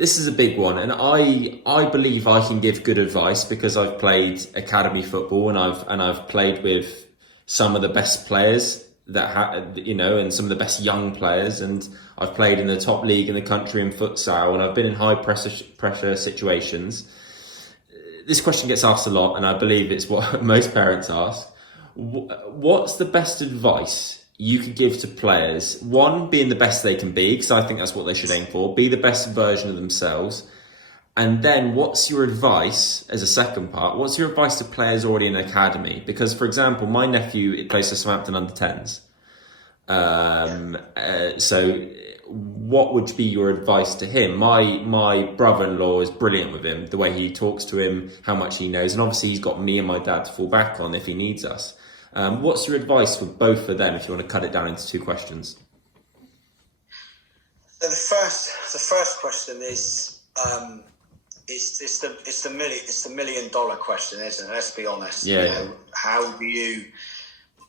this is a big one, and I believe I can give good advice because I've played academy football and I've played with some of the best players and some of the best young players, and I've played in the top league in the country in futsal, and I've been in high pressure situations. This question gets asked a lot, and I believe it's what most parents ask. What's the best advice you could give to players? One, being the best they can be, because I think that's what they should aim for. Be the best version of themselves. And then what's your advice, as a second part, what's your advice to players already in academy? Because, for example, my nephew plays for Southampton under-10s. So what would be your advice to him? My brother-in-law is brilliant with him, the way he talks to him, how much he knows. And obviously he's got me and my dad to fall back on if he needs us. What's your advice for both of them if you want to cut it down into two questions? So the first question is it's the $1 million question, isn't it? Let's be honest. Yeah. How do you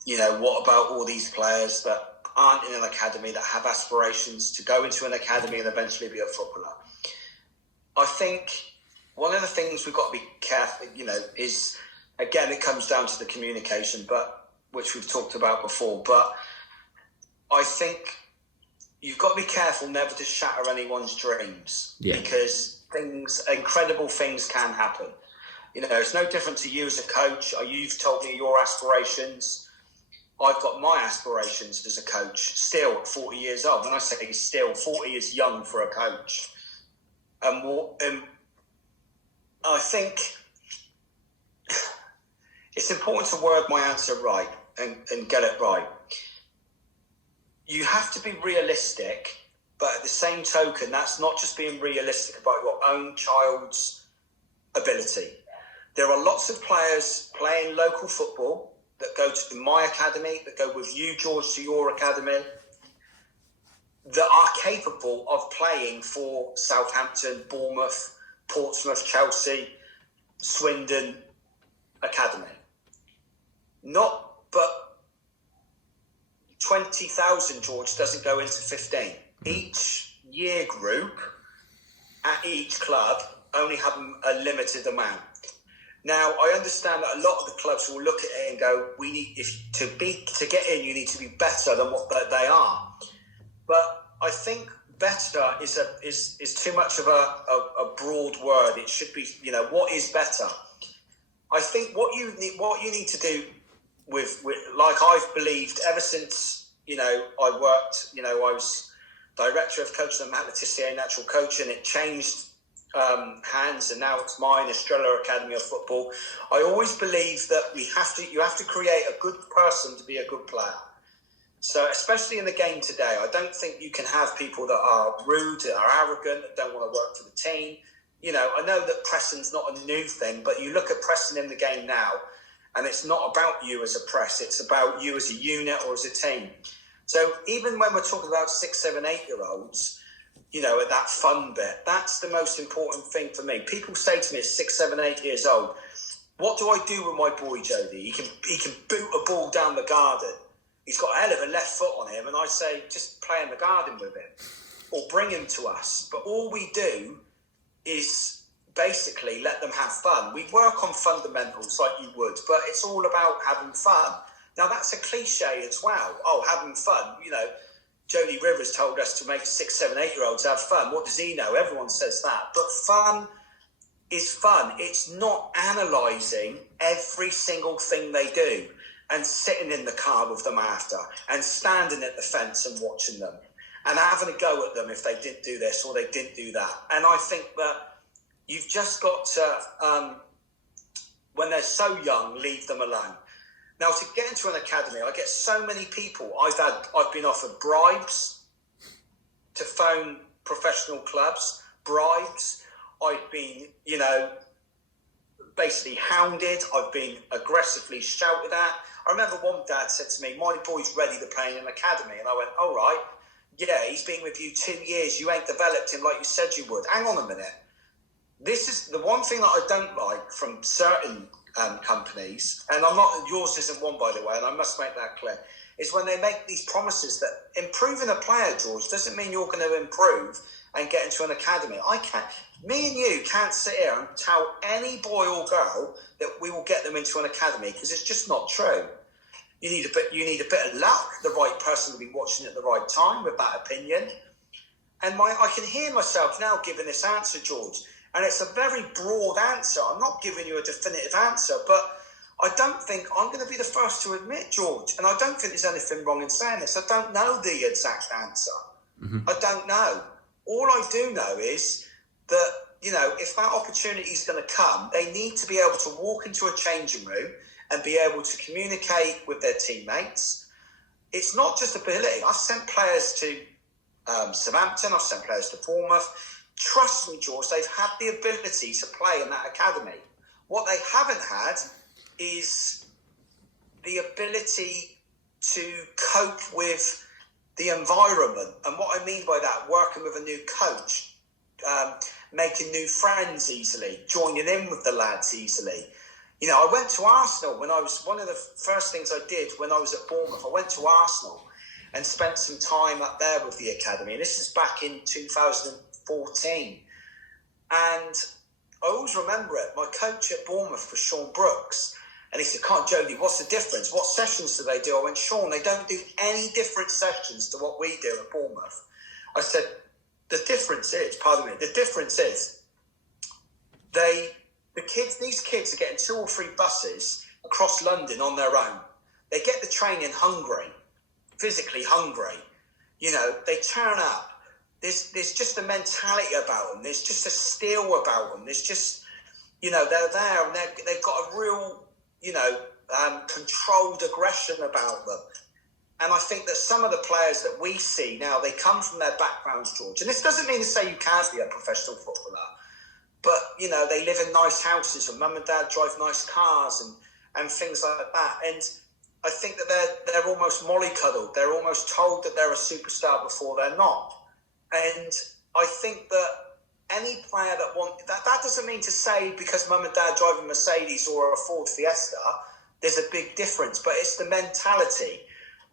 what about all these players that aren't in an academy that have aspirations to go into an academy and eventually be a footballer? I think one of the things we've got to be careful, is, again, it comes down to the communication, which we've talked about before. But I think you've got to be careful never to shatter anyone's dreams, because incredible things can happen. It's no different to you as a coach. You've told me your aspirations. I've got my aspirations as a coach still at 40 years old. When I say still, 40 is young for a coach. And I think it's important to word my answer right and get it right. You have to be realistic, but at the same token, that's not just being realistic about your own child's ability. There are lots of players playing local football that go to my academy, that go with you, George, to your academy, that are capable of playing for Southampton, Bournemouth, Portsmouth, Chelsea, Swindon Academy. But 20,000, George, doesn't go into 15. Each year group at each club only have a limited amount. Now, I understand that a lot of the clubs will look at it and go, "We need to get in. You need to be better than what they are." But I think better is too much of a broad word. It should be, what is better? I think what you need to do with like I've believed ever since I worked. I was director of coaching at Matt Letitia Natural Coaching. It changed hands, and now it's mine, Estrella Academy of Football. I always believe that you have to create a good person to be a good player. So especially in the game today, I don't think you can have people that are rude, that are arrogant, that don't want to work for the team. I know that pressing's not a new thing, but you look at pressing in the game now, and it's not about you as a press, it's about you as a unit or as a team. So even when we're talking about 6, 7, 8-year-olds, at that fun bit, that's the most important thing for me. People say to me at 6, 7, 8 years old, "What do I do with my boy Jody? He can boot a ball down the garden. He's got a hell of a left foot on him." And I say, just play in the garden with him or bring him to us. But all we do is basically let them have fun. We work on fundamentals like you would, but it's all about having fun. Now, that's a cliche as well. Oh, having fun. Jody Rivers told us to make 6, 7, 8-year-olds have fun. What does he know? Everyone says that. But fun is fun. It's not analysing every single thing they do and sitting in the car with them after and standing at the fence and watching them and having a go at them if they didn't do this or they didn't do that. And I think that you've just got to, when they're so young, leave them alone. Now, to get into an academy, I get so many people. I've been offered bribes to phone professional clubs, bribes. I've been, basically hounded. I've been aggressively shouted at. I remember one dad said to me, "My boy's ready to play in an academy." And I went, "All right, yeah, he's been with you 2 years. You ain't developed him like you said you would. Hang on a minute. This is the one thing that I don't like from certain companies, and yours isn't one, by the way, and I must make that clear, is when they make these promises that improving a player, George, doesn't mean you're going to improve and get into an academy. Me and you can't sit here and tell any boy or girl that we will get them into an academy, because it's just not true. You need a bit of luck, the right person to be watching at the right time with that opinion. And I can hear myself now giving this answer, George, and it's a very broad answer. I'm not giving you a definitive answer, but I don't think I'm going to be the first to admit, George, and I don't think there's anything wrong in saying this, I don't know the exact answer. I don't know. All I do know is that, if that opportunity is going to come, they need to be able to walk into a changing room and be able to communicate with their teammates. It's not just ability. I've sent players to Southampton, I've sent players to Bournemouth. Trust me, George, they've had the ability to play in that academy. What they haven't had is the ability to cope with the environment. And what I mean by that, working with a new coach, making new friends easily, joining in with the lads easily. I went to Arsenal one of the first things I did when I was at Bournemouth. I went to Arsenal and spent some time up there with the academy. And this is back in 2014. And I always remember it. My coach at Bournemouth was Sean Brooks. And he said, Jody, what's the difference? What sessions do they do? I went, Sean, they don't do any different sessions to what we do at Bournemouth. I said, the difference is these kids are getting 2 or 3 buses across London on their own. They get the training hungry, physically hungry. They turn up. There's just a mentality about them. There's just a steel about them. There's just, they're there and they've got a real, controlled aggression about them. And I think that some of the players that we see now, they come from their backgrounds, George. And this doesn't mean to say you can't be a professional footballer. But, they live in nice houses and mum and dad drive nice cars and things like that. And I think that they're almost mollycoddled. They're almost told that they're a superstar before they're not. And I think that any player that doesn't mean to say because mum and dad drive a Mercedes or a Ford Fiesta, there's a big difference. But it's the mentality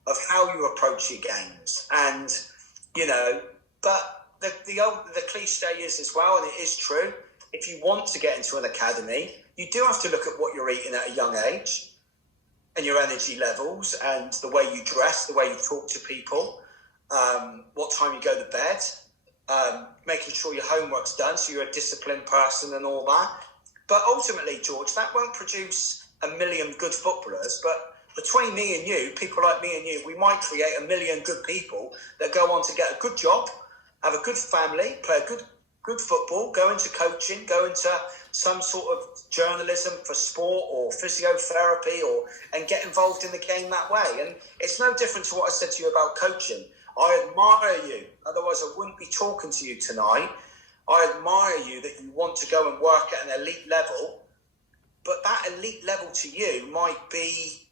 of how you approach your games. And, but the cliche is as well, and it is true, if you want to get into an academy, you do have to look at what you're eating at a young age and your energy levels and the way you dress, the way you talk to people, what time you go to bed, making sure your homework's done so you're a disciplined person and all that. But ultimately, George, that won't produce a million good footballers, but between me and you, people like me and you, we might create a million good people that go on to get a good job, have a good family, play a good football, go into coaching, go into some sort of journalism for sport or physiotherapy and get involved in the game that way. And it's no different to what I said to you about coaching. I admire you, otherwise I wouldn't be talking to you tonight. I admire you that you want to go and work at an elite level, but that elite level to you might be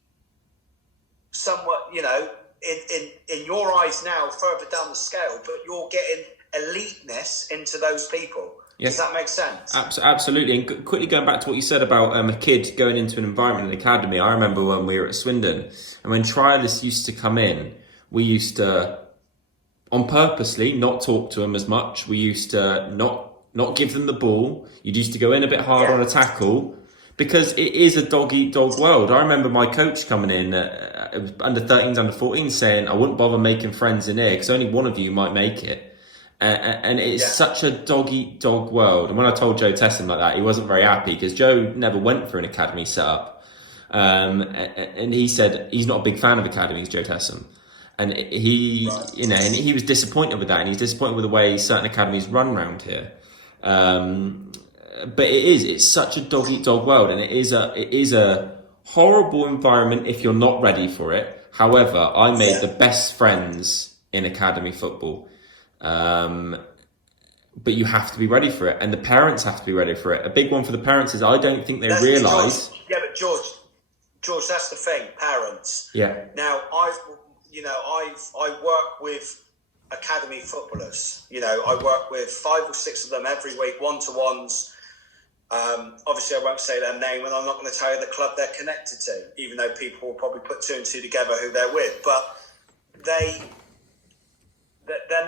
somewhat, in your eyes now, further down the scale, but you're getting eliteness into those people. Yes. Does that make sense? Absolutely. And quickly going back to what you said about a kid going into an environment in the academy, I remember when we were at Swindon and when trialists used to come in, we used to, on purposely, not talk to them as much. We used to not give them the ball. You used to go in a bit hard on a tackle because it is a dog-eat-dog world. I remember my coach coming in, it was under 13s, under 14s, saying, I wouldn't bother making friends in here because only one of you might make it. And it's such a dog-eat-dog world. And when I told Joe Tessam like that, he wasn't very happy because Joe never went for an academy setup. And he said he's not a big fan of academies, Joe Tessam. And he was disappointed with that. And he's disappointed with the way certain academies run around here. But it's such a dog-eat-dog world. And it is a horrible environment if you're not ready for it. However, I made the best friends in academy football. But you have to be ready for it, and the parents have to be ready for it. A big one for the parents is I don't think they realise. Yeah, but George, that's the thing. Parents. Yeah. Now I work with academy footballers. I work with 5 or 6 of them every week, one-to-ones. Obviously, I won't say their name, and I'm not going to tell you the club they're connected to, even though people will probably put 2 and 2 together who they're with. But they're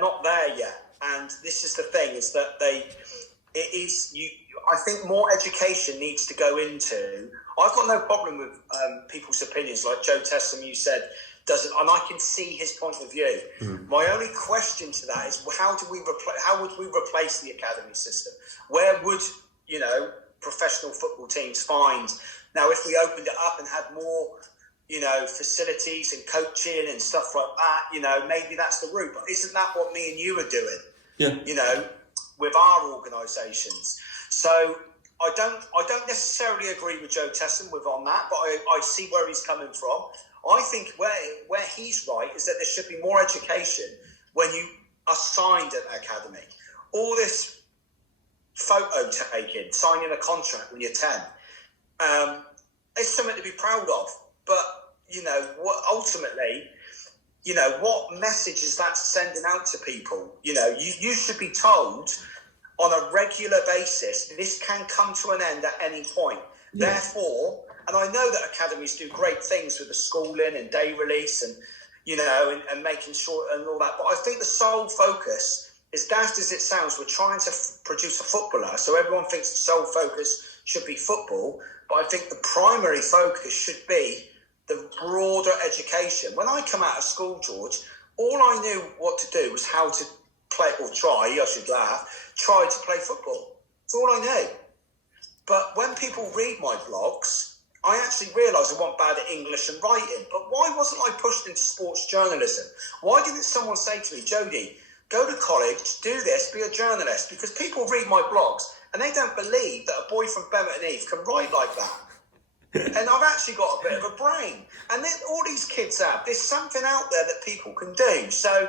not there yet. and this is the thing, is that I think more education needs to go into. I've got no problem with people's opinions, like Joe Tessam, you said, doesn't, and I can see his point of view. My only question to that is, how would we replace the academy system? Where would, professional football teams find? Now, if we opened it up and had more, facilities and coaching and stuff like that, maybe that's the route. But isn't that what me and you are doing? Yeah. With our organisations. So I don't necessarily agree with Joe Tessam on that, but I see where he's coming from. I think where he's right is that there should be more education when you are signed at an academy. All this photo taking, signing a contract when you're 10, it's something to be proud of. But, ultimately, what message is that sending out to people? You should be told on a regular basis, this can come to an end at any point. Yeah. Therefore, and I know that academies do great things with the schooling and day release and, and making sure and all that. But I think the sole focus, as daft as it sounds, we're trying to produce a footballer. So everyone thinks the sole focus should be football. But I think the primary focus should be the broader education. When I come out of school, George, all I knew what to do was how to play, or try to play football. That's all I knew. But when people read my blogs, I actually realise I wasn't bad at English and writing. But why wasn't I pushed into sports journalism? Why didn't someone say to me, Jody, go to college, do this, be a journalist? Because people read my blogs and they don't believe that a boy from Bemerton Eve can write like that. And I've actually got a bit of a brain. And then all these kids have. There's something out there that people can do. So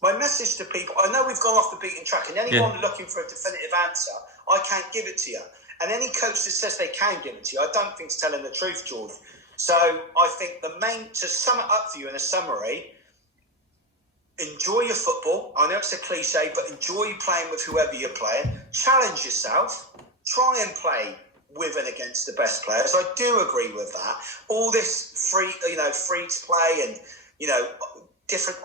my message to people, I know we've gone off the beaten track, and anyone looking for a definitive answer, I can't give it to you. And any coach that says they can give it to you, I don't think is telling the truth, George. So I think to sum it up for you in a summary, enjoy your football. I know it's a cliche, but enjoy playing with whoever you're playing. Challenge yourself. Try and play with and against the best players. I do agree with that. All this free to play and, different,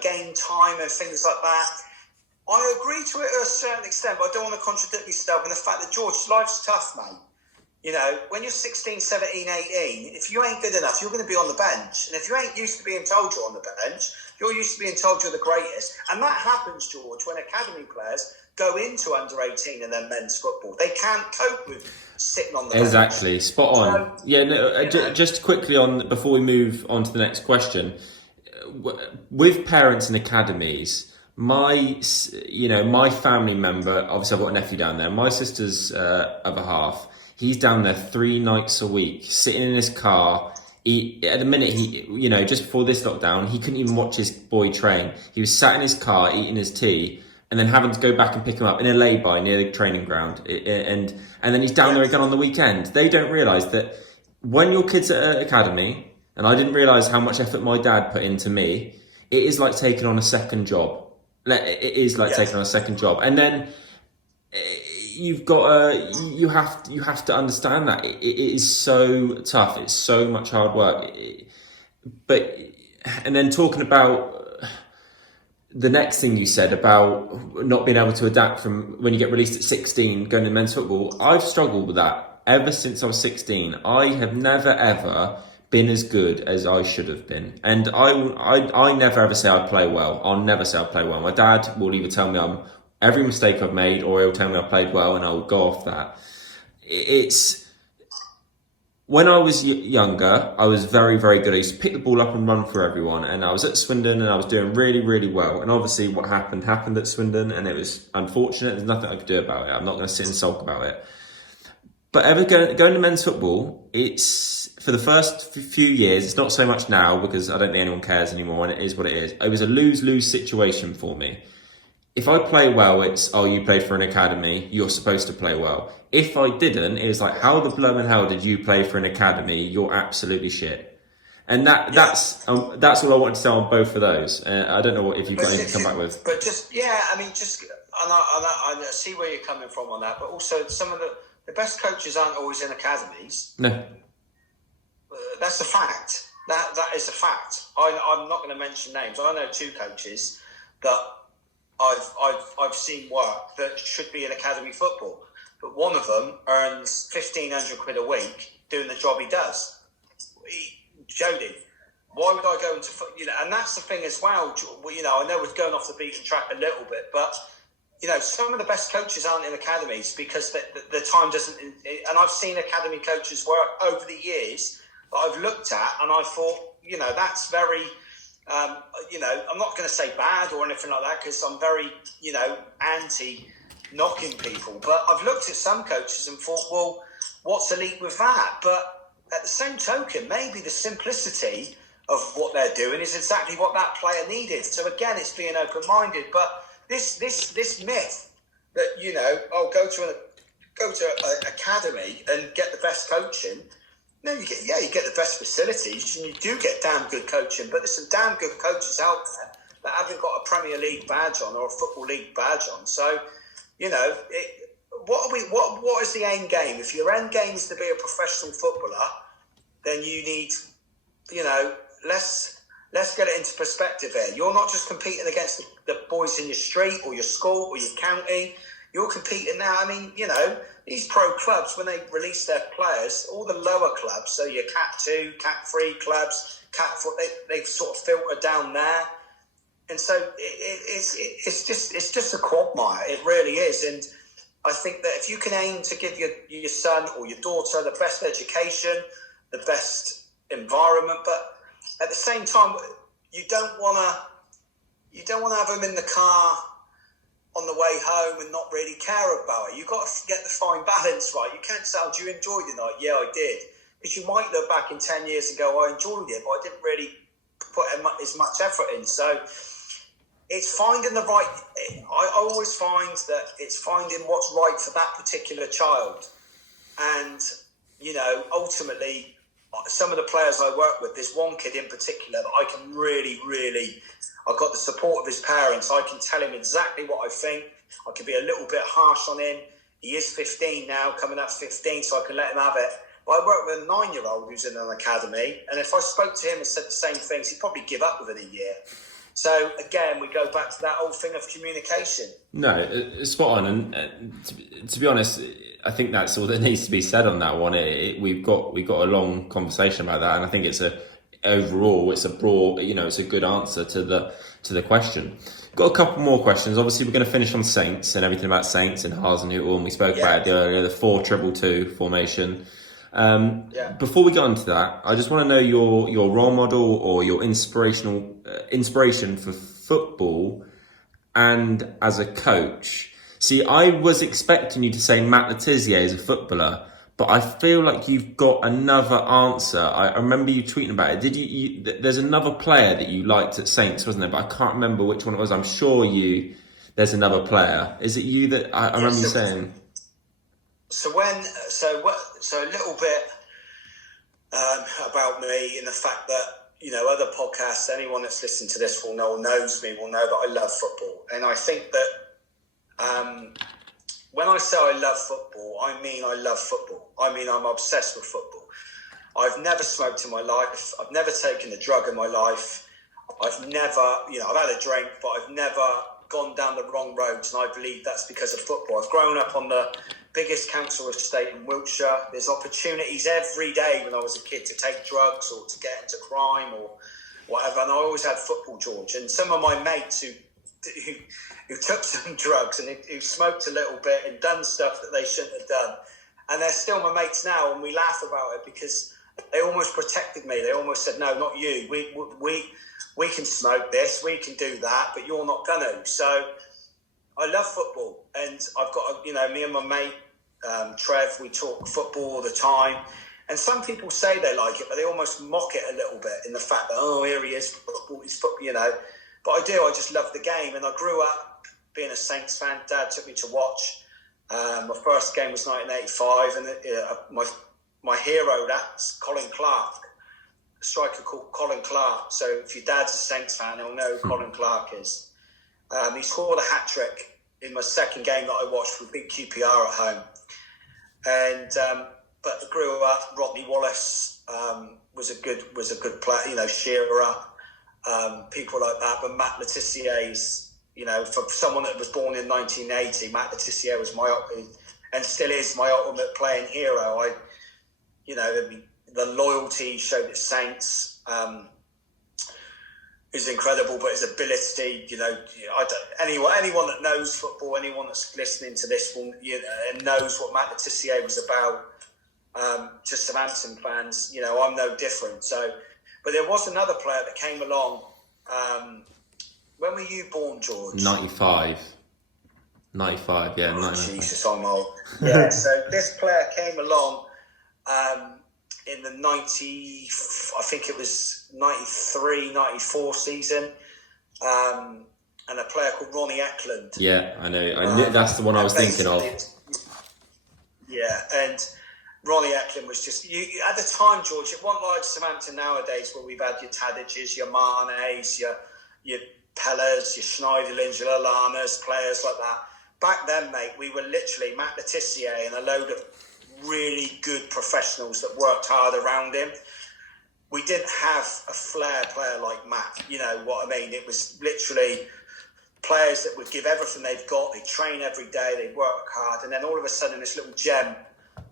game time and things like that. I agree to it to a certain extent, but I don't want to contradict myself in the fact that, George, life's tough, mate. When you're 16, 17, 18, if you ain't good enough, you're going to be on the bench. And if you ain't used to being told you're on the bench, you're used to being told you're the greatest. And that happens, George, when academy players go into under 18 and then men's football. They can't cope with sitting on the bench. Exactly, spot on. Just quickly on, before we move on to the next question, with parents and academies, my family member, obviously I've got a nephew down there, my sister's other half, he's down there 3 nights a week, sitting in his car. At the minute, just before this lockdown, he couldn't even watch his boy train. He was sat in his car eating his tea and then having to go back and pick him up in a lay-by near the training ground. And then he's down there again on the weekend. They don't realise that when your kid's at an academy, and I didn't realise how much effort my dad put into me, it is like taking on a second job. It is like taking on a second job. And then you have to understand that it is so tough. It's so much hard work. And then talking about the next thing you said about not being able to adapt from when you get released at 16 going to men's football, I've struggled with that ever since I was 16. I have never ever been as good as I should have been, and I never ever say I play well. I'll never say I play well. My dad will either tell me I'm every mistake I've made, or he'll tell me I played well, and I'll go off that. It's when I was younger, I was very, very good. I used to pick the ball up and run for everyone, and I was at Swindon and I was doing really, really well. And obviously what happened at Swindon, and it was unfortunate. There's nothing I could do about it. I'm not going to sit and sulk about it. But going to men's football, it's for the first few years, it's not so much now because I don't think anyone cares anymore, and it is what it is. It was a lose-lose situation for me. If I play well, it's, you played for an academy, you're supposed to play well. If I didn't, it was like, how the blooming hell did you play for an academy? You're absolutely shit. And that's all I wanted to say on both of those. I don't know if you've got anything to come back with. But I see where you're coming from on that, but also some of the best coaches aren't always in academies. No. That's a fact. That is a fact. I'm not going to mention names. I know 2 coaches that I've seen work that should be in academy football, but one of them earns £1,500 a week doing the job he does. Jody, why would I go into and that's the thing as well. I know we're going off the beaten track a little bit, but some of the best coaches aren't in academies because the time doesn't. And I've seen academy coaches work over the years that I've looked at, and I thought, that's very. I'm not going to say bad or anything like that because I'm very, anti knocking people. But I've looked at some coaches and thought, well, what's elite with that? But at the same token, maybe the simplicity of what they're doing is exactly what that player needed. So again, it's being open-minded. But this myth that go to an academy and get the best coaching. No, you get the best facilities and you do get damn good coaching, but there's some damn good coaches out there that haven't got a Premier League badge on or a Football League badge on. So, what is the end game? If your end game is to be a professional footballer, then you need, let's get it into perspective here. You're not just competing against the boys in your street or your school or your county. You're competing now. I mean, these pro clubs, when they release their players, all the lower clubs, so your Cat 2, Cat 3 clubs, Cat 4, they've sort of filtered down there. And so it's just a quagmire. It really is. And I think that if you can aim to give your son or your daughter the best education, the best environment, but at the same time, you don't want to have them in the car on the way home and not really care about it. You've got to get the fine balance right. You can't say, do you enjoy the night? Yeah, I did. Because you might look back in 10 years and go, I enjoyed it, but I didn't really put as much effort in. So it's finding the right... I always find that it's finding what's right for that particular child. And, ultimately, some of the players I work with, there's one kid in particular that I can really, really... I've got the support of his parents. I can tell him exactly what I think. I can be a little bit harsh on him. He is 15 now, coming up 15, so I can let him have it. But I work with a 9-year-old who's in an academy, and if I spoke to him and said the same things, he'd probably give up within a year. So, again, we go back to that old thing of communication. No, it's spot on. And to be honest, I think that's all that needs to be said on that one. We've got a long conversation about that, and I think it's overall, it's a broad, it's a good answer to the question. Got a couple more questions. Obviously, we're going to finish on Saints and everything about Saints and Hasenhüttl, and we spoke about it earlier, the 4-2-2 formation. Before we go into that, I just want to know your role model or your inspiration for football and as a coach. See, I was expecting you to say Matt Letizia as a footballer, but I feel like you've got another answer. I remember you tweeting about it. Did you? There's another player that you liked at Saints, wasn't there? But I can't remember which one it was. I'm sure there's another player. Is it you that I remember you saying? So a little bit about me in the fact that other podcasts, anyone that's listened to this knows me will know that I love football, and I think that when I say I love football, I mean I love football. I mean I'm obsessed with football. I've never smoked in my life. I've never taken a drug in my life. I've never, I've had a drink, but I've never gone down the wrong roads, and I believe that's because of football. I've grown up on the biggest council estate in Wiltshire. There's opportunities every day when I was a kid to take drugs or to get into crime or whatever, and I always had football, George. And some of my mates who took some drugs and who smoked a little bit and done stuff that they shouldn't have done, and they're still my mates now, and we laugh about it because they almost protected me. They almost said, no, not you. We can smoke this, we can do that, but you're not going to. So I love football, and I've got, me and my mate, Trev, we talk football all the time. And some people say they like it, but they almost mock it a little bit in the fact that, here he is, football, he's football, But I just love the game, and I grew up being a Saints fan. Dad took me to watch. My first game was 1985, and my hero, that's Colin Clark, a striker called Colin Clark. So if your dad's a Saints fan, he'll know who Colin Clark is. He scored a hat-trick in my second game that I watched with big QPR at home. And but I grew up, Rodney Wallace was a good player, Shearer, people like that. But Matt Letizia is, for someone that was born in 1980, Matt Le Tissier was and still is my ultimate playing hero. The loyalty he showed at Saints is incredible, but his ability, anyone that knows football, anyone that's listening to this and knows what Matt Le Tissier was about. To Southampton fans, I'm no different. So, but there was another player that came along. When were you born, George? 95, yeah. Oh, Jesus, I'm old. Yeah, so this player came along in the 90, I think it was 93, 94 season, and a player called Ronnie Eklund. Yeah, I know. I knew that's the one I was thinking of. Yeah, and Ronnie Eklund was just... at the time, George, it wasn't like Southampton nowadays where we've had your Tadiches, your Manes, your Pellers, your Schneiderlins, your Lallana's, players like that. Back then, mate, we were literally Matt Le Tissier and a load of really good professionals that worked hard around him. We didn't have a flair player like Matt, you know what I mean? It was literally players that would give everything they've got, they train every day, they work hard, and then all of a sudden this little gem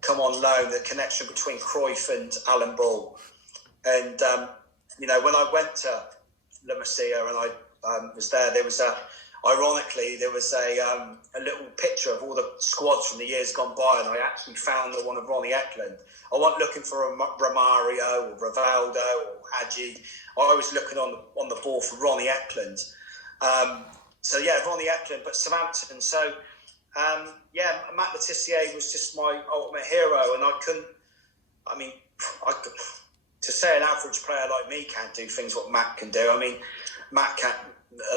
come on loan, the connection between Cruyff and Alan Ball. And, when I went to La Masia and I was there was ironically, there was a little picture of all the squads from the years gone by, and I actually found the one of Ronnie Eklund. I wasn't looking for a Romario or Rivaldo or Hadji. I was looking on the ball for Ronnie Eklund. Ronnie Eklund, but Southampton. So, Matt Le Tissier was just my ultimate hero, and to say an average player like me can't do things what Matt can do. I mean, Matt can't.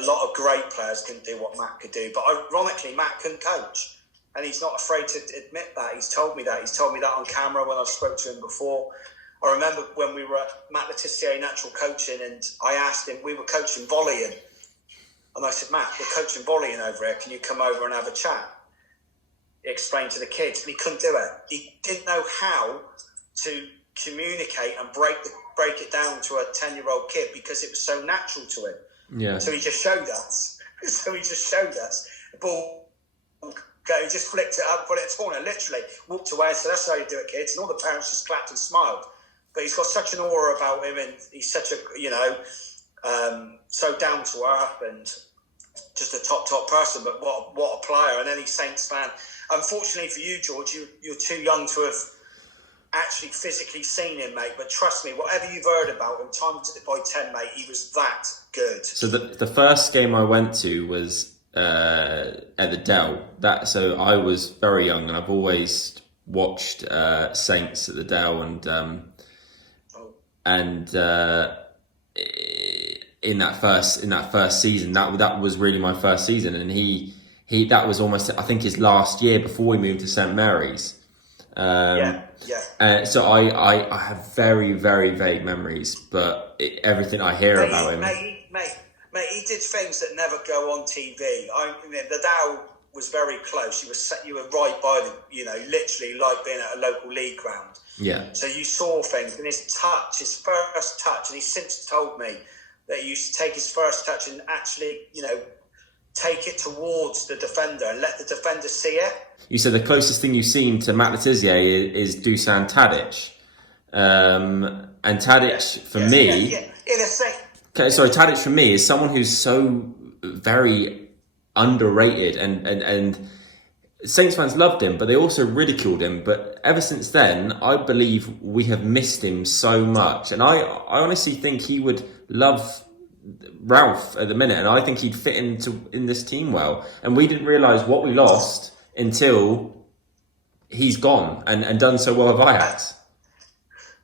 A lot of great players couldn't do what Matt could do, but ironically, Matt couldn't coach, and he's not afraid to admit that. He's told me that. He's told me that on camera when I've spoke to him before. I remember when we were at Matt Le Tissier Natural Coaching, and I asked him, we were coaching volleying, and I said, Matt, we're coaching volleying over here. Can you come over and have a chat? He explained to the kids, and he couldn't do it. He didn't know how to communicate and break it down to a 10-year-old kid because it was so natural to him. Yeah. So he just showed us. The ball, he just flicked it up, put it in the corner, literally walked away and said, that's how you do it, kids. And all the parents just clapped and smiled. But he's got such an aura about him, and he's such so down to earth and just a top person. But what a player, and any Saints fan. Unfortunately for you, George, you're too young to have actually physically seen him, mate. But trust me, whatever you've heard about him, times it by 10, mate, he was that good. So the first game I went to was at the Dell. So I was very young, and I've always watched Saints at the Dell, and in that first season, that was really my first season, and he that was almost, I think, his last year before we moved to St Mary's. So I have very, very vague memories, but everything I hear about him... Mate, he did things that never go on TV. The Dow was very close. You were right by literally like being at a local league ground. Yeah. So you saw things, and his first touch, and he's since told me that he used to take his first touch and actually, take it towards the defender and let the defender see it. You said the closest thing you've seen to Matt Le Tissier is Dusan Tadic. And Tadic, for me... Yeah. In a second. Okay, sorry, Tadic for me is someone who's so very underrated, and Saints fans loved him, but they also ridiculed him. But ever since then, I believe we have missed him so much. And I honestly think he would love Ralph at the minute, and I think he'd fit in this team well. And we didn't realise what we lost until he's gone and done so well with Ajax.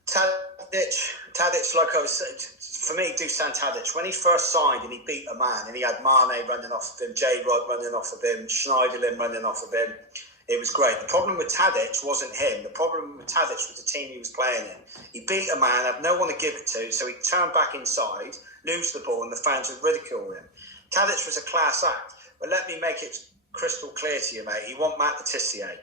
Tadic, like I was saying, for me, Dusan Tadic, when he first signed and he beat a man, and he had Mane running off of him, J-Rod running off of him, Schneiderlin running off of him, it was great. The problem with Tadic wasn't him. The problem with Tadic was the team he was playing in. He beat a man, had no one to give it to, so he turned back inside, lose the ball, and the fans would ridicule him. Tadic was a class act, but let me make it crystal clear to you, mate. He wasn't Matt Le Tissier.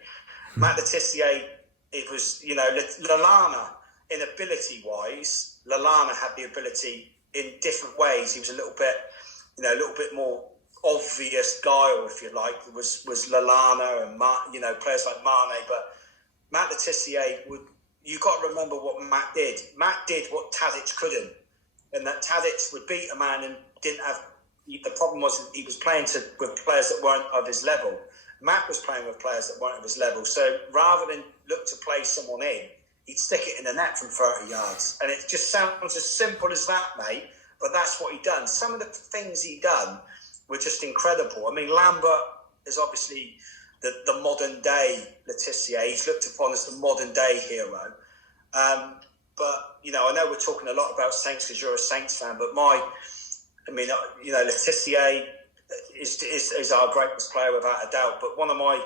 Matt Le Tissier, it was, Lallana, in ability-wise, Lallana had the ability in different ways. He was a little bit more obvious guile, if you like, was Lallana and players like Mane. But Matt Le Tissier you got to remember what Matt did. Matt did what Tadic couldn't, and that Tadic would beat a man and didn't have. The problem was he was playing with players that weren't of his level. Matt was playing with players that weren't of his level. So rather than look to play someone in, he'd stick it in the net from 30 yards. And it just sounds as simple as that, mate. But that's what he done. Some of the things he done were just incredible. I mean, Lambert is obviously the modern day Le Tissier. He's looked upon as the modern day hero. But, I know we're talking a lot about Saints because you're a Saints fan, but Le Tissier is our greatest player without a doubt. But one of my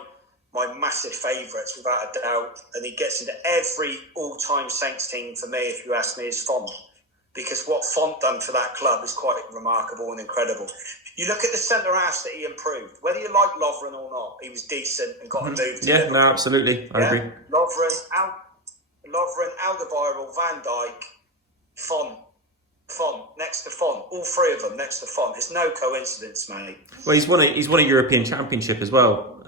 massive favourites without a doubt, and he gets into every all-time Saints team for me, if you ask me, is Font. Because what Font done for that club is quite remarkable and incredible. You look at the centre-halves that he improved. Whether you like Lovren or not, he was decent and got a move to Liverpool. No, absolutely. I agree. Lovren, Alderweireld, Van Dijk, Font, next to Font. All three of them next to Font. It's no coincidence, mate. Well, he's won a European Championship as well.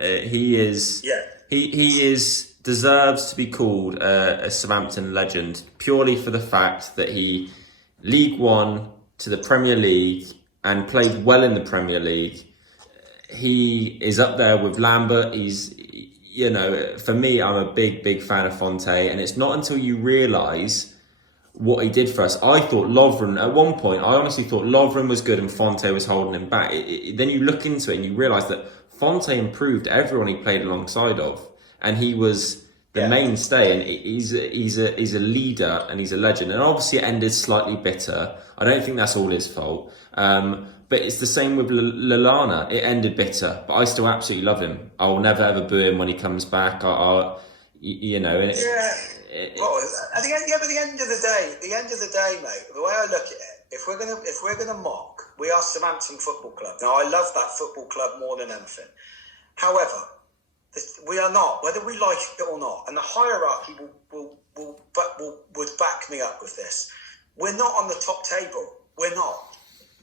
He is. Yeah. He deserves to be called a Southampton legend purely for the fact that he League One to the Premier League and played well in the Premier League. He is up there with Lambert. He's, for me, I'm a big fan of Fonte, and it's not until you realise what he did for us. I thought Lovren, at one point, I honestly thought Lovren was good and Fonte was holding him back. Then you look into it and you realise that Fonte improved everyone he played alongside of, and he was the mainstay, and he's a leader and he's a legend. And obviously it ended slightly bitter. I don't think that's all his fault. But it's the same with Lallana. It ended bitter, but I still absolutely love him. I'll never ever boo him when he comes back. Well, at the end of the day, mate, the way I look at it, if we're gonna mock, we are Southampton Football Club. Now, I love that football club more than anything. However, we are not, whether we like it or not, and the hierarchy would back me up with this. We're not on the top table. We're not.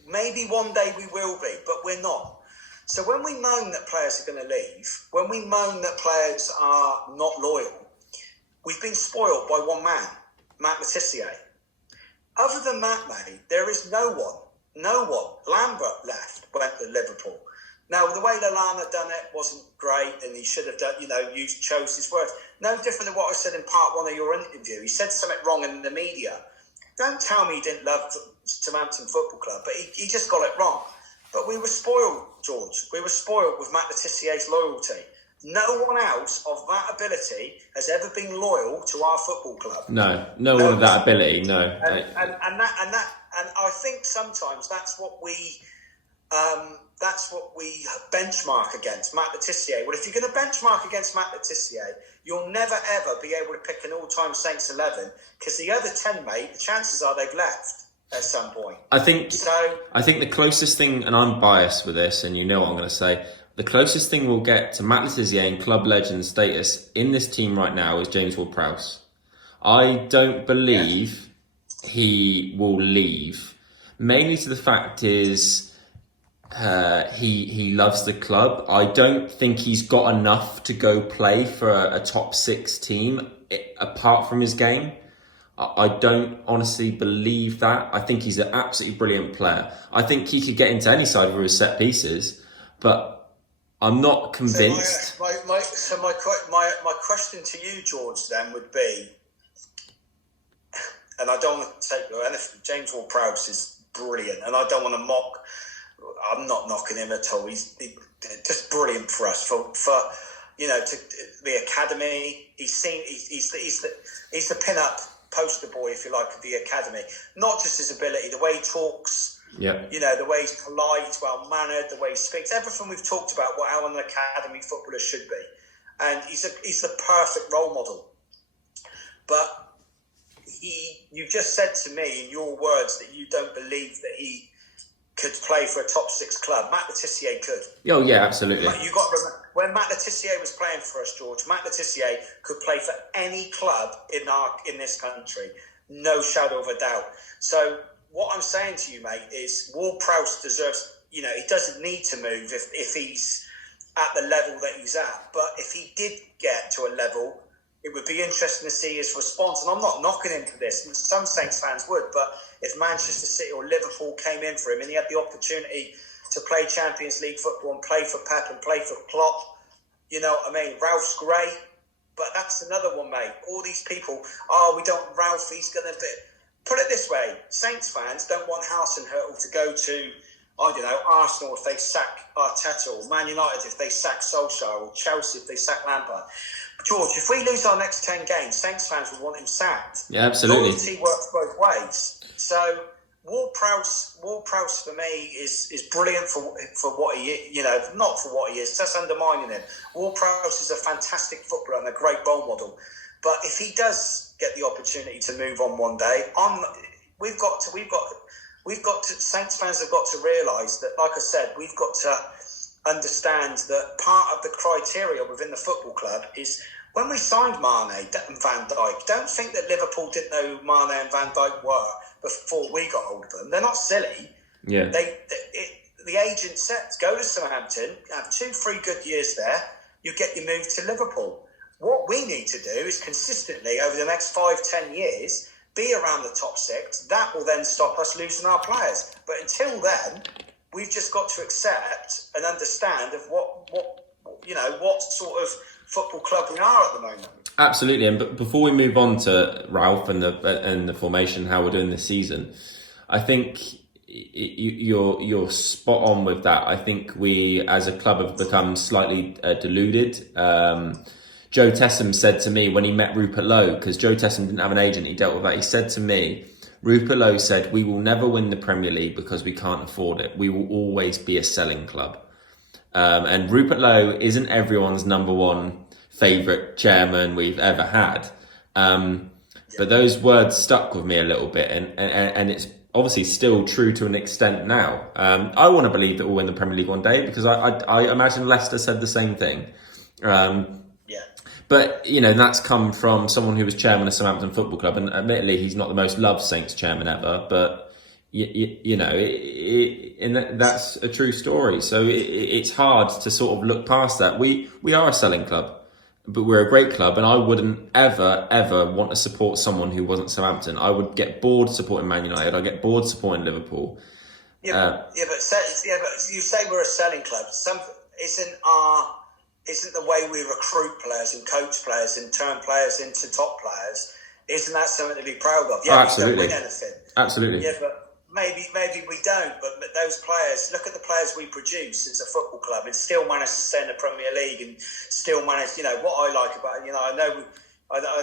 Maybe one day we will be, but we're not. So when we moan that players are going to leave, when we moan that players are not loyal, we've been spoiled by one man, Matt Le Tissier. Other than that, mate, there is no one. Lambert left, went to Liverpool. Now, the way Lallana done it wasn't great, and he should have done, chose his words. No different than what I said in part one of your interview. He said something wrong in the media. Don't tell me he didn't love Southampton Football Club, but he just got it wrong. But we were spoiled, George. We were spoiled with Matt Le Tissier's loyalty. No one else of that ability has ever been loyal to our football club. No one of that ability. No, and I think sometimes that's what we benchmark against Matt Le Tissier. Well, if you're going to benchmark against Matt Le Tissier, you'll never ever be able to pick an all-time Saints 11 because the other 10, mate, the chances are they've left at some point. I think the closest thing, and I'm biased with this, and you know what I'm going to say. The closest thing we'll get to Matt Le Tissier in club legend status in this team right now is James Ward-Prowse. I don't believe he will leave. Mainly to the fact is he loves the club. I don't think he's got enough to go play for a top 6 team apart from his game. I don't honestly believe that. I think he's an absolutely brilliant player. I think he could get into any side with his set pieces, but I'm not convinced. So my question to you, George, then would be, and I don't want to take anything. James Ward-Prowse is brilliant, and I don't want to mock. I'm not knocking him at all. He's just brilliant for us. For to the academy. He's the pin-up poster boy, if you like, of the academy. Not just his ability, the way he talks. Yep. The way he's polite, he's well-mannered, the way he speaks, everything we've talked about, how an academy footballer should be. And he's the perfect role model. But you just said to me in your words that you don't believe that he could play for a top 6 club. Matt Le Tissier could. Oh, yeah, absolutely. You got to remember, when Matt Le Tissier was playing for us, George, Matt Le Tissier could play for any club in this country. No shadow of a doubt. So what I'm saying to you, mate, is Ward-Prowse deserves you know, he doesn't need to move if he's at the level that he's at. But if he did get to a level, it would be interesting to see his response. And I'm not knocking him for this. Some Saints fans would. But if Manchester City or Liverpool came in for him and he had the opportunity to play Champions League football and play for Pep and play for Klopp, you know what I mean? Ralph's great, but that's another one, mate. All these people, we don't, Ralph, he's going to be... Put it this way, Saints fans don't want Hasenhüttl to go to, I don't know, Arsenal if they sack Arteta, or Man United if they sack Solskjaer, or Chelsea if they sack Lampard. George, if we lose our next 10 games, Saints fans will want him sacked. Yeah, absolutely. Loyalty works both ways. So Ward-Prowse for me is brilliant for what he is, you know, not for what he is. That's undermining him. Ward-Prowse is a fantastic footballer and a great role model. But if he does get the opportunity to move on one day, we've got to Saints fans have got to realise that, like I said, we've got to understand that part of the criteria within the football club is when we signed Mane and Van Dijk. Don't think that Liverpool didn't know who Mane and Van Dijk were before we got hold of them. They're not silly. Yeah. The agent said, go to Southampton, have 2-3 good years there, you get your move to Liverpool. What we need to do is consistently, over the next 5-10 years, be around the top 6. That will then stop us losing our players. But until then, we've just got to accept and understand of what sort of football club we are at the moment. Absolutely, and before we move on to Ralph and the formation, how we're doing this season, I think you're spot on with that. I think we, as a club, have become slightly deluded. Joe Tessem said to me when he met Rupert Lowe, because Joe Tessem didn't have an agent, he dealt with that. He said to me, Rupert Lowe said, we will never win the Premier League because we can't afford it. We will always be a selling club. And Rupert Lowe isn't everyone's number one favourite chairman we've ever had. But those words stuck with me a little bit, and it's obviously still true to an extent now. I want to believe that we'll win the Premier League one day because I imagine Leicester said the same thing. But, you know, that's come from someone who was chairman of Southampton Football Club, and admittedly, he's not the most loved Saints chairman ever, but, you know, that's a true story. So it's hard to sort of look past that. We are a selling club, but we're a great club, and I wouldn't ever want to support someone who wasn't Southampton. I would get bored supporting Man United. I'd get bored supporting Liverpool. But you say we're a selling club. Isn't the way we recruit players and coach players and turn players into top players, isn't that something to be proud of? Yeah, absolutely. We don't win anything. Absolutely. Yeah, but maybe we don't. But those players, look at the players we produce as a football club and still manage to stay in the Premier League and still manage, you know, what I like about it, you know, I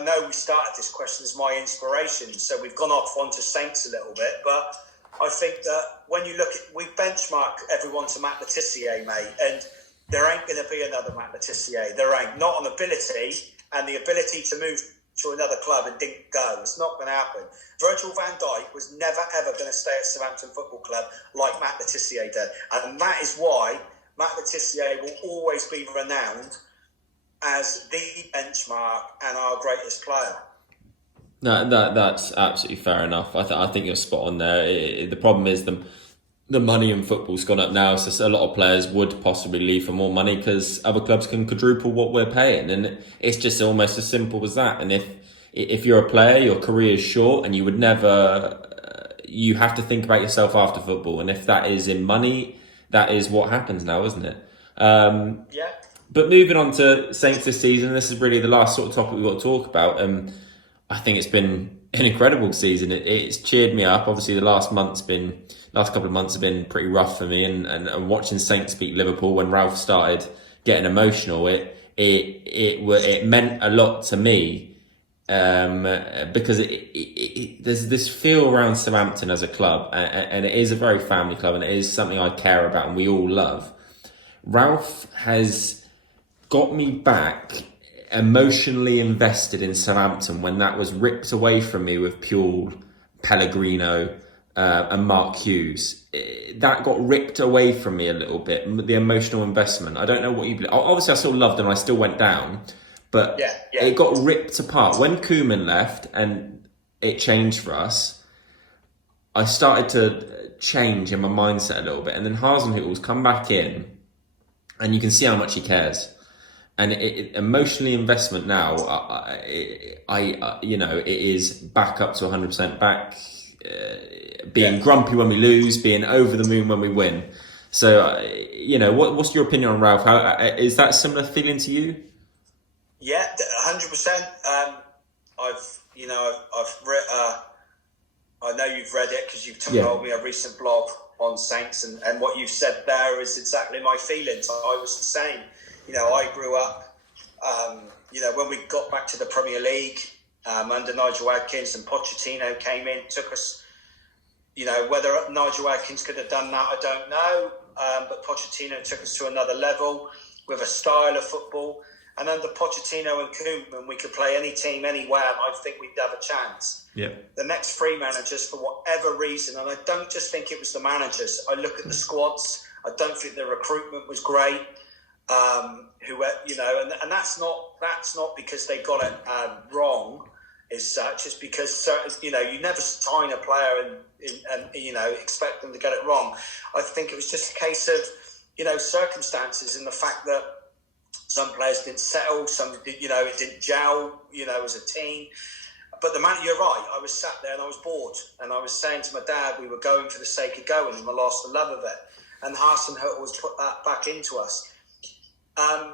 know we started this question as my inspiration, so we've gone off onto Saints a little bit, but I think that when you look at, we benchmark everyone to Matt Letizia, mate, and there ain't going to be another Matt Letizia. There ain't. Not on ability and the ability to move to another club and didn't go. It's not going to happen. Virgil van Dijk was never, ever going to stay at Southampton Football Club like Matt Letizia did. And that is why Matt Letizia will always be renowned as the benchmark and our greatest player. No, that's absolutely fair enough. I think you're spot on there. The problem is the money in football's gone up now, so a lot of players would possibly leave for more money because other clubs can quadruple what we're paying, and it's just almost as simple as that. And if you're a player, your career is short, and you would never, you have to think about yourself after football, and if that is in money, that is what happens now, isn't it? Yeah. But moving on to Saints this season, this is really the last sort of topic we've got to talk about. I think it's been an incredible season. It's cheered me up. Obviously, the last couple of months have been pretty rough for me, and watching Saints beat Liverpool when Ralph started getting emotional, it meant a lot to me, because there's this feel around Southampton as a club, and it is a very family club, and it is something I care about and we all love. Ralph has got me back emotionally invested in Southampton when that was ripped away from me with Puel, Pellegrino, and Mark Hughes. That got ripped away from me a little bit, the emotional investment. I don't know what you believe. Obviously, I still loved them, I still went down, but it got ripped apart. When Koeman left and it changed for us, I started to change in my mindset a little bit, and then Hasenhüttl's come back in, and you can see how much he cares. And emotionally investment now, it is back up to 100% back. Being grumpy when we lose, being over the moon when we win. So, what's your opinion on Ralph? How is that a similar feeling to you? Yeah, 100%. I know you've read it because you've told me a recent blog on Saints, and what you've said there is exactly my feelings. I was the same. I grew up, when we got back to the Premier League under Nigel Adkins, and Pochettino came in, took us, whether Nigel Adkins could have done that, I don't know, but Pochettino took us to another level with a style of football. And under Pochettino and Koeman, we could play any team, anywhere, and I think we'd have a chance. Yeah. The next three managers, for whatever reason, and I don't just think it was the managers. I look at the squads. I don't think the recruitment was great. And that's not because they got it wrong as such. It's because you never sign a player and expect them to get it wrong. I think it was just a case of circumstances and the fact that some players didn't settle, it didn't gel, as a team. But you're right, I was sat there and I was bored. And I was saying to my dad, we were going for the sake of going, and I lost the love of it. And Hasenhüttl has put that back into us. I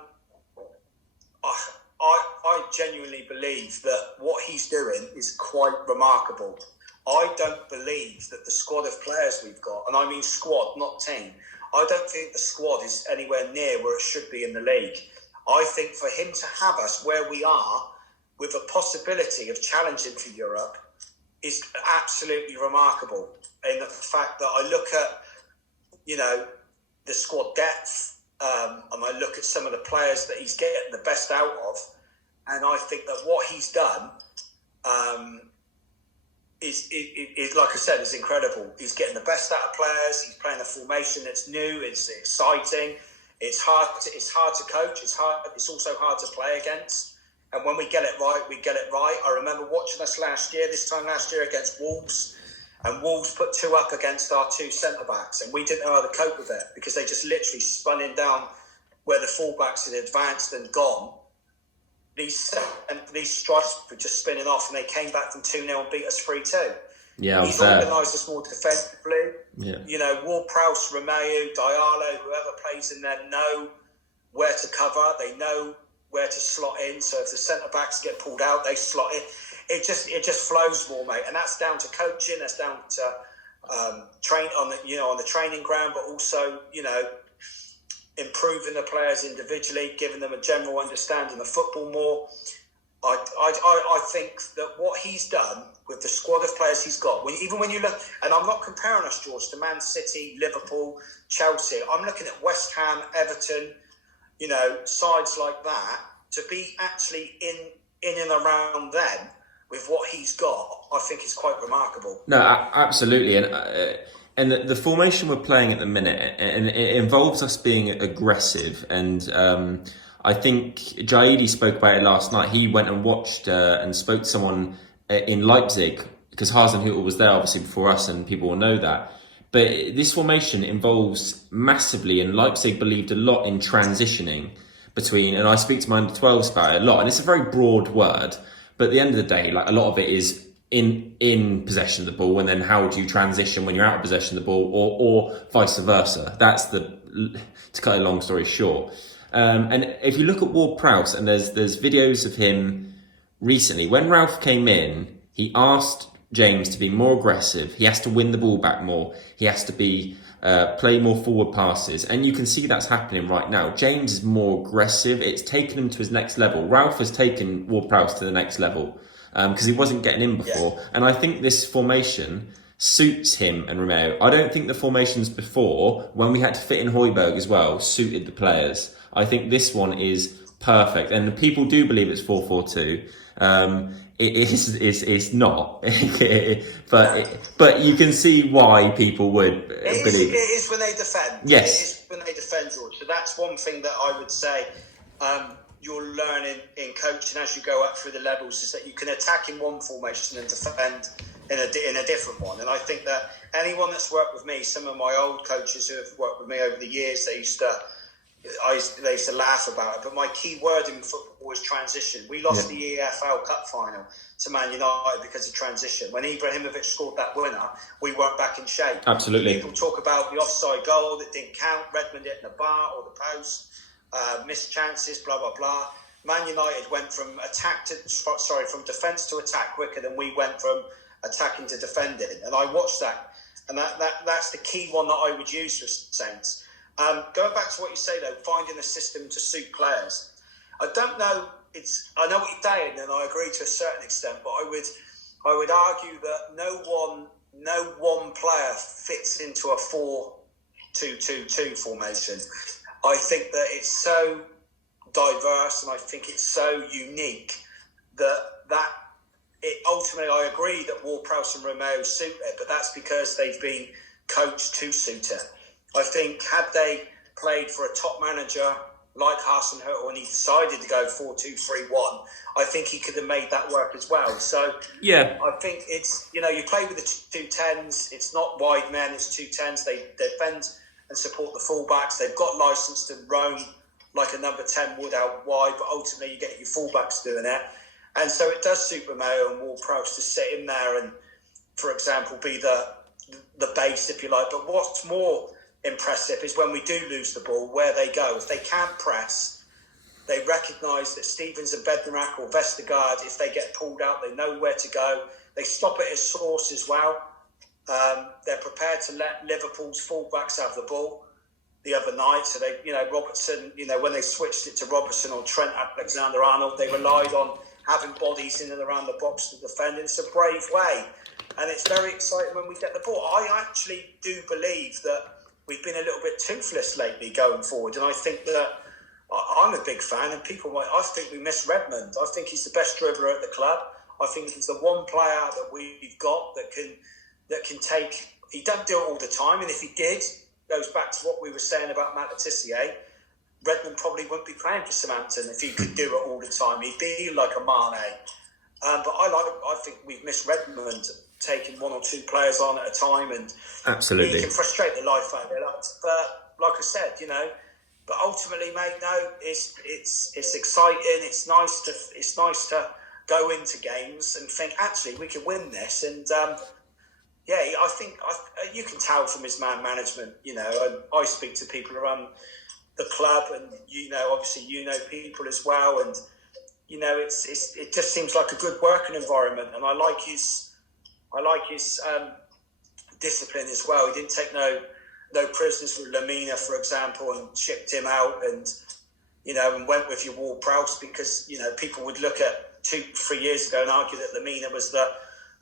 genuinely believe that what he's doing is quite remarkable. I don't believe that the squad of players we've got, and I mean squad, not team, I don't think the squad is anywhere near where it should be in the league. I think for him to have us where we are, with a possibility of challenging for Europe, is absolutely remarkable. In the fact that I look at, the squad depth, and I look at some of the players that he's getting the best out of, and I think that what he's done is like I said, is incredible. He's getting the best out of players. He's playing a formation that's new. It's exciting. It's hard to coach. It's also hard to play against. And when we get it right, we get it right. I remember watching us this time last year against Wolves, and Wolves put two up against our two centre-backs, and we didn't know how to cope with it because they just literally spun in down where the full-backs had advanced and gone. These strikers were just spinning off, and they came back from 2-0 and beat us 3-2. Yeah, he's organised us more defensively. Yeah. Ward-Prowse, Romeu, Diallo, whoever plays in there know where to cover. They know where to slot in. So if the centre-backs get pulled out, they slot in. It just flows more, mate. And that's down to coaching. That's down to train on the training ground, but also improving the players individually, giving them a general understanding of football more. I think that what he's done with the squad of players he's got, even when you look, and I'm not comparing us, George, to Man City, Liverpool, Chelsea. I'm looking at West Ham, Everton, sides like that, to be actually in and around them with what he's got, I think is quite remarkable. No, absolutely. And the formation we're playing at the minute, and it involves us being aggressive. And I think Jody spoke about it last night. He went and watched and spoke to someone in Leipzig, because Hasenhüttl was there obviously before us, and people will know that. But this formation involves massively, and Leipzig believed a lot in transitioning between, and I speak to my under-12s about it a lot, and it's a very broad word, but at the end of the day, like, a lot of it is in possession of the ball, and then how do you transition when you're out of possession of the ball, or vice versa. That's to cut a long story short. And if you look at Ward-Prowse, and there's videos of him recently, when Ralph came in, he asked James to be more aggressive. He has to win the ball back more. He has to be play more forward passes, and you can see that's happening right now. James is more aggressive. It's taken him to his next level. Ralph has taken Ward-Prowse to the next level because he wasn't getting in before. Yeah. And I think this formation suits him and Romeu. I don't think the formations before, when we had to fit in Højbjerg as well, suited the players. I think this one is perfect, and people do believe it's 4-4-2. It's not, but you can see why people would believe it. It is when they defend. Yes, it is when they defend, George. So that's one thing that I would say you're learning in coaching as you go up through the levels, is that you can attack in one formation and defend in a different one. And I think that anyone that's worked with me, some of my old coaches who have worked with me over the years, they used to laugh about it. But my key word in football was transition. We lost the EFL Cup final to Man United because of transition. When Ibrahimovic scored that winner, we weren't back in shape. Absolutely. People talk about the offside goal that didn't count, Redmond hitting the bar or the post, missed chances, blah, blah, blah. Man United went from defence to attack quicker than we went from attacking to defending. And I watched that. And that's the key one that I would use for Saints. Going back to what you say, though, finding a system to suit players. I don't know. I know what you're saying, and I agree to a certain extent. But I would argue that no one player fits into a 4-2-2-2 formation. I think that it's so diverse, and I think it's so unique that it ultimately. I agree that Ward-Prowse and Romeo suit it, but that's because they've been coached to suit it. I think had they played for a top manager like Hasenhüttl and he decided to go 4-2-3-1, I think he could have made that work as well. So yeah, I think it's, you play with the 2 10s. It's not wide men, it's 2 10s. They defend and support the fullbacks. They've got license to roam like a number 10 would out wide, but ultimately you get your fullbacks doing it. And so it does suit Romeo and Ward-Prowse to sit in there and, for example, be the base, if you like. But what's more impressive is when we do lose the ball, where they go. If they can't press, they recognise that Stevens and Bednarak or Vestergaard, if they get pulled out, they know where to go. They stop it at source as well. They're prepared to let Liverpool's fullbacks have the ball the other night. So they, Robertson, when they switched it to Robertson or Trent Alexander-Arnold, they relied on having bodies in and around the box to defend. It's a brave way. And it's very exciting when we get the ball. I actually do believe that we've been a little bit toothless lately going forward, and I think that I'm a big fan. And I think we miss Redmond. I think he's the best dribbler at the club. I think he's the one player that we've got that can take. He don't do it all the time, and if he did, goes back to what we were saying about Matt Letitia. Redmond probably wouldn't be playing for Southampton if he could do it all the time. He'd be like a Mane. But I think we've missed Redmond taking 1 or 2 players on at a time, and absolutely, he can frustrate the life out of it. But like I said, but ultimately, mate, no, it's exciting. It's nice to go into games and think actually we can win this. And I think you can tell from his man management. And I speak to people around the club, and obviously people as well, and it just seems like a good working environment, and I like his discipline as well. He didn't take no prisoners with Lamina, for example, and shipped him out, and and went with your Ward-Prowse because people would look at 2-3 years ago and argue that Lamina was the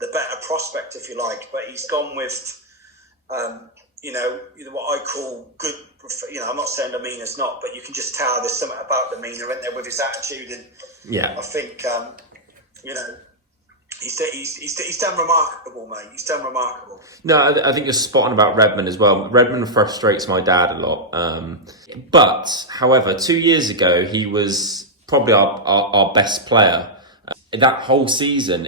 better prospect, if you like, but he's gone with what I call good. I'm not saying Lamina's not, but you can just tell there's something about Lamina in there with his attitude, and I think he's done remarkable, mate. He's done remarkable. No, I think you're spot on about Redmond as well. Redmond frustrates my dad a lot. But, however, 2 years ago, he was probably our best player. That whole season,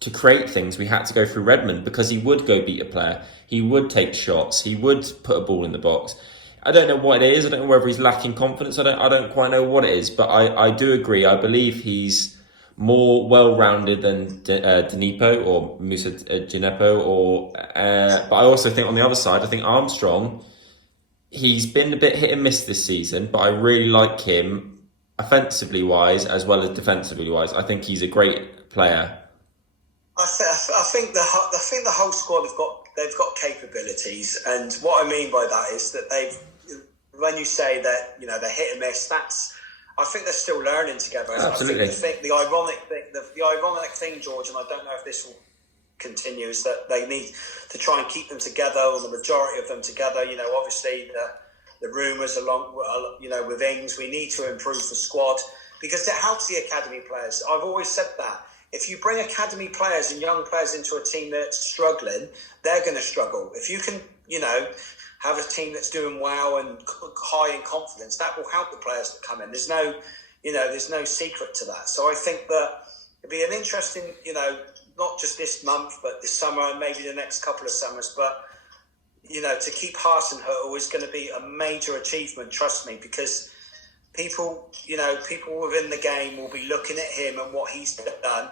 to create things, we had to go through Redmond because he would go beat a player. He would take shots. He would put a ball in the box. I don't know what it is. I don't know whether he's lacking confidence. I don't quite know what it is. But I do agree. I believe he's more well-rounded than Dinipo or Musa Djinepo, but I also think on the other side, I think Armstrong, he's been a bit hit and miss this season, but I really like him offensively wise as well as defensively wise. I think he's a great player. I think the whole squad they've got capabilities, and what I mean by that is that when you say that they're hit and miss, I think they're still learning together. Absolutely. I think the ironic thing, George, and I don't know if this will continue, is that they need to try and keep them together, or the majority of them together. Obviously the rumours with Ings, we need to improve the squad because it helps the academy players. I've always said that. If you bring academy players and young players into a team that's struggling, they're going to struggle. If you can, have a team that's doing well and high in confidence, that will help the players that come in. There's no secret to that. So I think that it'd be an interesting, not just this month, but this summer and maybe the next couple of summers. But, to keep Hasenhüttl is going to be a major achievement, trust me, because people within the game will be looking at him and what he's done.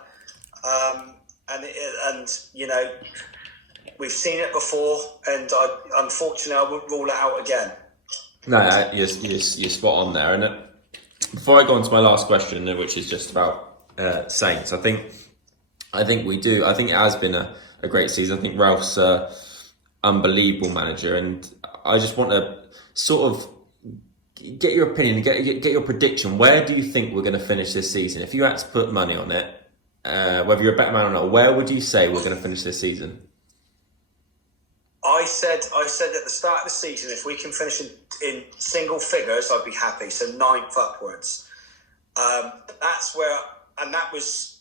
We've seen it before, and unfortunately, I wouldn't rule it out again. No, you're spot on there. And before I go on to my last question, which is just about Saints, I think we do. I think it has been a great season. I think Ralph's unbelievable manager, and I just want to sort of get your opinion, get your prediction. Where do you think we're going to finish this season? If you had to put money on it, whether you're a better man or not, where would you say we're going to finish this season? I said at the start of the season, if we can finish in single figures, I'd be happy. So 9th upwards. That's where, and that was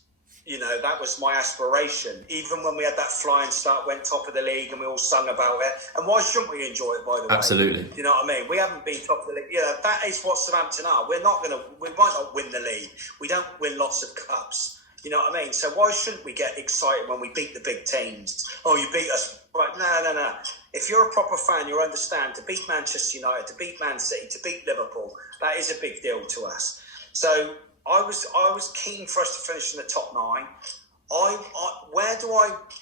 my aspiration. Even when we had that flying start, went top of the league, and we all sung about it. And why shouldn't we enjoy it? By the way, absolutely. You know what I mean? We haven't been top of the league. That is what Southampton are. We might not win the league. We don't win lots of cups. You know what I mean? So why shouldn't we get excited when we beat the big teams? Oh, you beat us. Right, no. If you're a proper fan, you'll understand, to beat Manchester United, to beat Man City, to beat Liverpool, that is a big deal to us. So I was keen for us to finish in the top 9.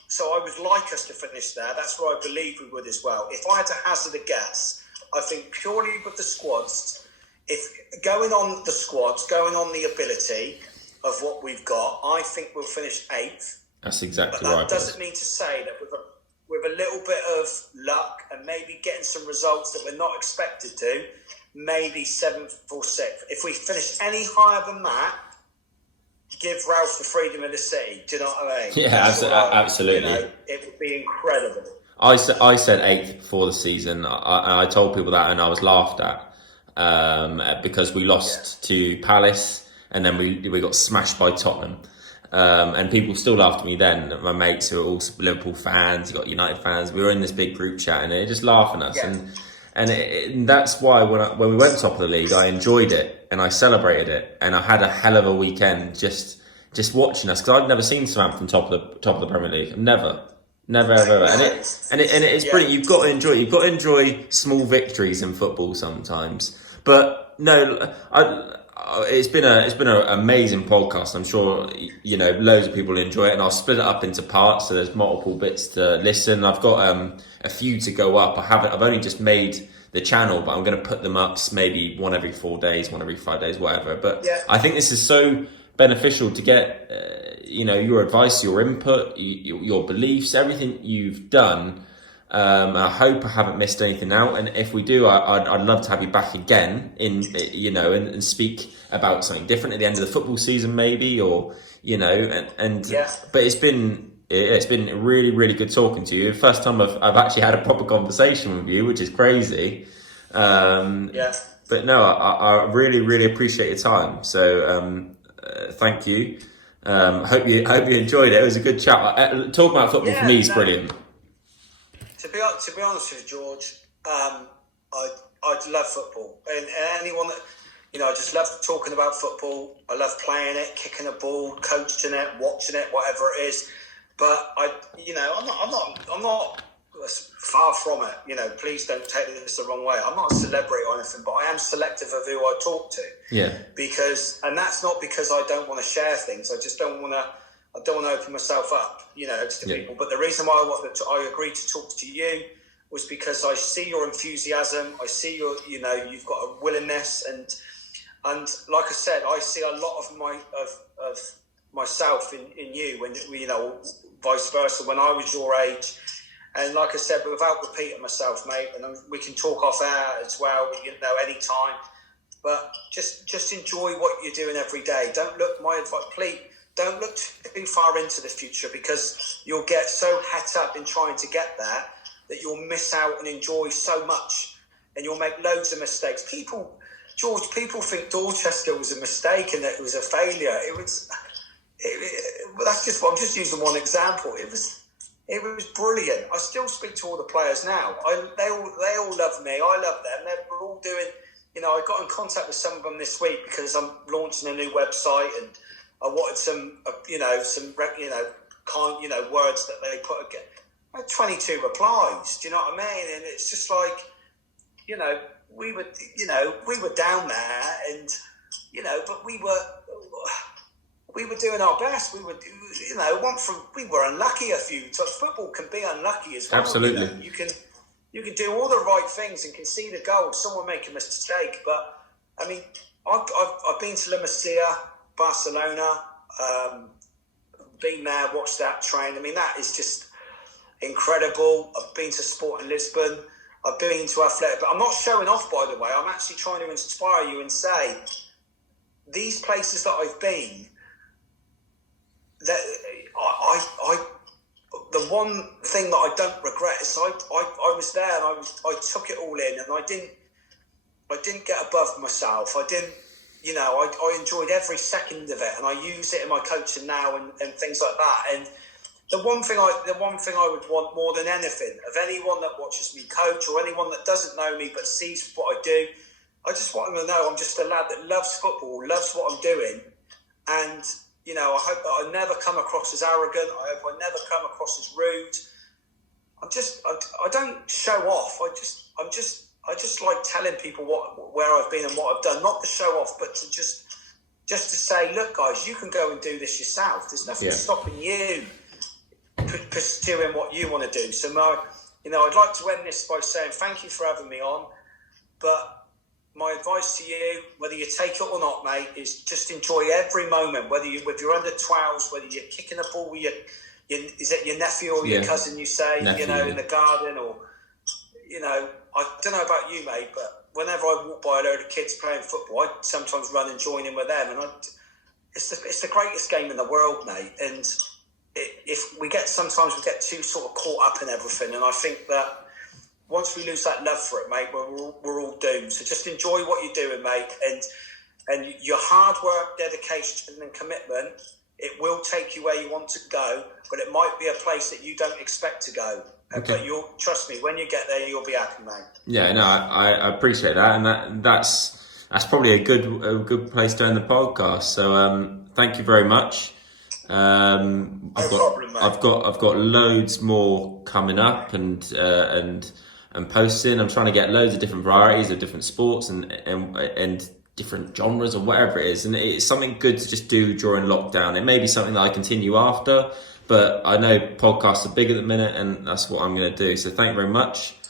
So I would like us to finish there. That's where I believe we would as well. If I had to hazard a guess, I think purely with the squads, going on the ability of what we've got, I think we'll finish 8th. That's exactly right. But right. That doesn't mean to say that with a little bit of luck and maybe getting some results that we're not expected to, maybe 7th or 6th. If we finish any higher than that, give Ralph the freedom of the city. Do you know what I mean? Yeah, absolutely. It would be incredible. I said 8th before the season. I told people that, and I was laughed at because we lost to Palace. And then we got smashed by Tottenham. And people still laughed at me then. My mates who are all Liverpool fans, you got United fans. We were in this big group chat and they're just laughing at us. Yeah. And that's why when we went top of the league, I enjoyed it and I celebrated it. And I had a hell of a weekend just watching us, because I'd never seen Southampton top of the Premier League. Never, ever. And it's brilliant. You've got to enjoy small victories in football sometimes. But no, it's been an amazing podcast. I'm sure loads of people enjoy it, and I'll split it up into parts so there's multiple bits to listen. I've got a few to go up. I've only just made the channel, but I'm going to put them up maybe one every 4 days, one every 5 days, whatever. But I think this is so beneficial to get your advice, your input, your beliefs, everything you've done. I hope I haven't missed anything out, and if we do, I'd love to have you back again and speak about something different at the end of the football season, maybe, or but it's been really, really good talking to you. First time I've actually had a proper conversation with you, which is crazy. But no, I really, really appreciate your time. So thank you. Hope you enjoyed it. It was a good chat. Talking about football for me is brilliant. To be honest with you, George, I love football, and anyone that I just love talking about football. I love playing it, kicking a ball, coaching it, watching it, whatever it is. But I'm not far from it. Please don't take this the wrong way. I'm not a celebrity or anything, but I am selective of who I talk to. Yeah. And that's not because I don't want to share things. I just don't want to. I don't want to open myself up, to people. But the reason why I agreed to talk to you was because I see your enthusiasm. I see you've got a willingness, and like I said, I see a lot of myself in you, when vice versa. When I was your age, and like I said, without repeating myself, mate, and we can talk off air as well, anytime. But just enjoy what you're doing every day. Don't look my advice, please. Don't look too far into the future, because you'll get so het up in trying to get there that you'll miss out and enjoy so much, and you'll make loads of mistakes. People think Dorchester was a mistake and that it was a failure. That's just I'm just using one example. It was brilliant. I still speak to all the players now. They all love me. I love them. We're all doing. I got in contact with some of them this week because I'm launching a new website, and I wanted some words that they put again. 22 replies. Do you know what I mean? And it's just like, we were down there, and but we were doing our best. We were, we were unlucky a few times. Football can be unlucky as well. Absolutely. You can do all the right things and concede a goal. Someone make a mistake, but I mean, I've been to La Masia, Barcelona, been there, watched that train. I mean, that is just incredible. I've been to Sporting Lisbon. I've been to Athletic, but I'm not showing off, by the way. I'm actually trying to inspire you and say, these places that I've been, that the one thing that I don't regret is I was there and I took it all in, and I didn't get above myself. I didn't, I enjoyed every second of it, and I use it in my coaching now and things like that. And the one thing I would want more than anything of anyone that watches me coach, or anyone that doesn't know me but sees what I do, I just want them to know I'm just a lad that loves football, loves what I'm doing, and I hope that I never come across as arrogant. I hope I never come across as rude. I don't show off. I just like telling people where I've been and what I've done, not to show off, but to just to say, look, guys, you can go and do this yourself. There's nothing stopping you pursuing what you want to do. So, I'd like to end this by saying thank you for having me on. But my advice to you, whether you take it or not, mate, is just enjoy every moment. Whether with your under 12s, whether you're kicking a ball with is it your nephew or your cousin? You say, nephew, in the garden, or I don't know about you, mate, but whenever I walk by a load of kids playing football, I sometimes run and join in with them, and it's the greatest game in the world, mate. And sometimes we get too sort of caught up in everything, and I think that once we lose that love for it, mate, we're all doomed. So just enjoy what you're doing, mate, and your hard work, dedication, and commitment. It will take you where you want to go, but it might be a place that you don't expect to go. Okay. But trust me, when you get there, you'll be happy, mate. Yeah, no, I appreciate that, and that's probably a good place to end the podcast. So thank you very much. I've got loads more coming up and posting. I'm trying to get loads of different varieties of different sports and different genres or whatever it is, and it's something good to just do during lockdown. It may be something that I continue after, but I know podcasts are big at the minute, and that's what I'm going to do. So thank you very much.